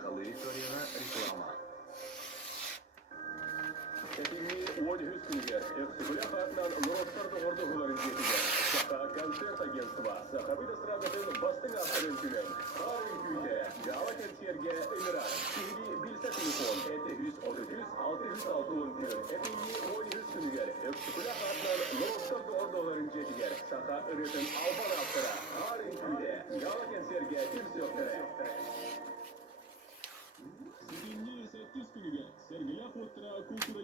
аркылы викторина реклама. Эпини Уоль-Хьюз күнігер, Эксибуля хатынан Лоростарды ордығыларын жетігер. Саха концерт агентства, Сахабид эстрадатын бастың авторын күлін. Арын күйде, Гала концерге ымыран. Сүйді білсе телефон, 733-606 күн. Эпини Уоль-Хьюз күнігер, Эксибуля хатынан Лоростарды ордығыларын жетігер. Саха ырытын албан автора. Арын күйде, Гала концерге білсе өктірі. Сергей Сергея Фотра, культура